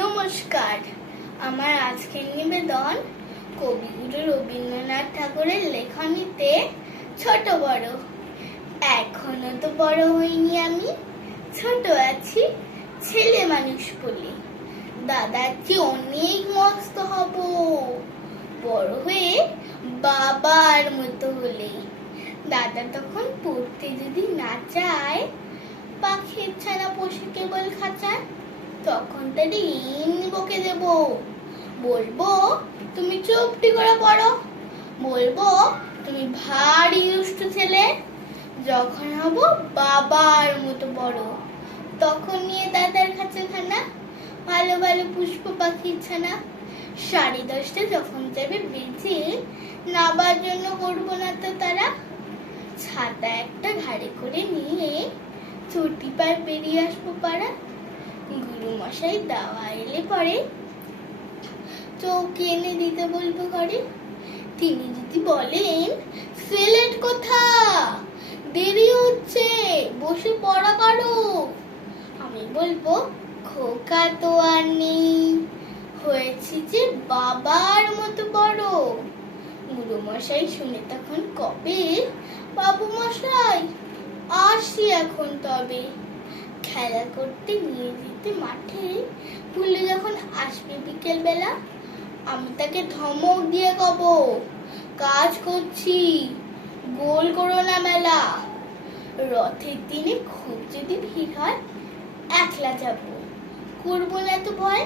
নমস্কার। আমার আজকের নিবেদন কবিগুরু রবীন্দ্রনাথ ঠাকুরের লেখনীতে ছোট বড়। এখনো তো বড় হইনি আমি, ছোট আছি ছেলে মানুষ বলে। দাদার চেয়ে অনেক মস্ত হব বড় হয়ে বাবার মতো হলে। দাদা তখন পড়তে যদি না চায়, পাখির ছানা পোষে কেবল খাঁচায়, তখন তাদের এমনি বকে দেব। বলবো তুমি চুপটি করে পড়ো, বলবো তুমি ভারী দুষ্টু ছেলে। যখন হব বাবার মতো বড়, তখন নিয়ে দাদার খাঁচাখানা ভালো ভালো পুষ্প পাখির ছানা। 10:30 যখন যাবে বেজে, নাবার জন্য করবো না তো তারা। ছাতা একটা ঘাড়ে করে নিয়ে চটি পার বেরিয়ে আসবো পাড়া। গুরু মশাই দাওয়া এলে পরে চৌকি এনে দিতে বলবো ঘরে। তিনি যদি বলেন সিলেট কোথা, দেরি হচ্ছে বসে পড়া করো, আমি বলবো খোকা তো আর নেই, হয়েছি যে বাবার মতো বড়। গুরু মশাই শুনে তখন কবে, বাবু মশাই আসি এখন তবে। খেলা করতে নিয়ে যেতে মাঠে ভুলে যখন আসবে বিকেল বেলা, আমি তাকে ধমক দিয়ে কব, কাজ করছি গোল করো না মেলা। রথের দিনে খুব যদি ভিড় হয়, একলা যাব, করবো না তো ভয়।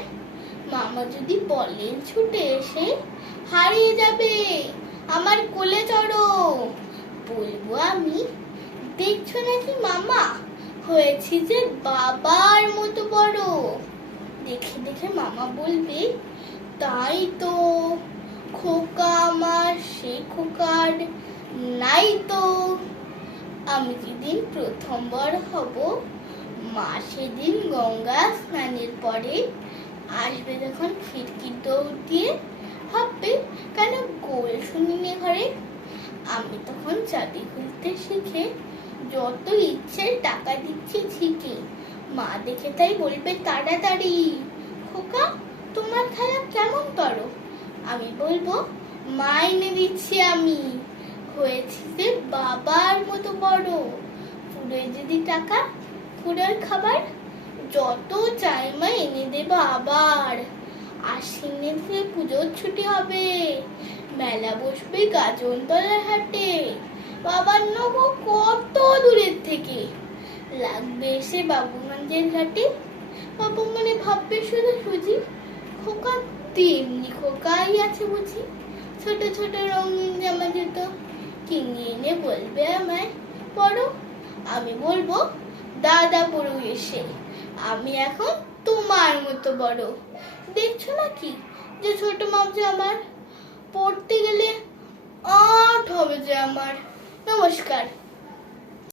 মামা যদি বলেন ছুটে এসে, হারিয়ে যাবে আমার কোলে চড়ো, বলবো আমি, দেখছো নাকি মামা হয়েছি যে বাবার মতো বড়। দেখে দেখে মামা বলবে, তাই তো খোকা আমার সে খোকার নাই তো। আমি যেদিন প্রথম বড় হব, মা সেদিন গঙ্গা স্নানের পরে আসবে যখন খিড়কির দৌড় দিয়ে, ভাববে কেন গোল শুনিনি ঘরে। আমি তখন চাবি খুলতে শিখে যত ইচ্ছে টাকা দিচ্ছি ঝিকে। মা দেখে তাই বলবে তাড়াতাড়ি, খোকা তোমার খেলা কেমন করো। আমি বলবো মা এনে দিচ্ছি আমি, হয়েছি যে বাবার মতো বড়। ফুড়ে যদি টাকা, ফুড়ের খাবার যত চাই মা এনে দেবো আবার। আশ্বিনে পুজোর ছুটি হবে, মেলা বসবে গাজনতলার হাটে। বাবার নেবো কত দূরের থেকে, লাগবে এসে বাবুগঞ্জের ঘাটে। বাবু মনে ভাববে শুধু সুজি, খোকা তেমনি খোকাই আছে বুঝি। ছোট ছোট রঙিন জামা জুতো কিনে এনে বলবে আমায় পড়ো। আমি বলবো দাদা পড়ো এসে, আমি এখন তোমার মতো বড়। দেখছো নাকি যে ছোট মাপছে আমার, পড়তে গেলে আট হবে যে আমার। নমস্কার।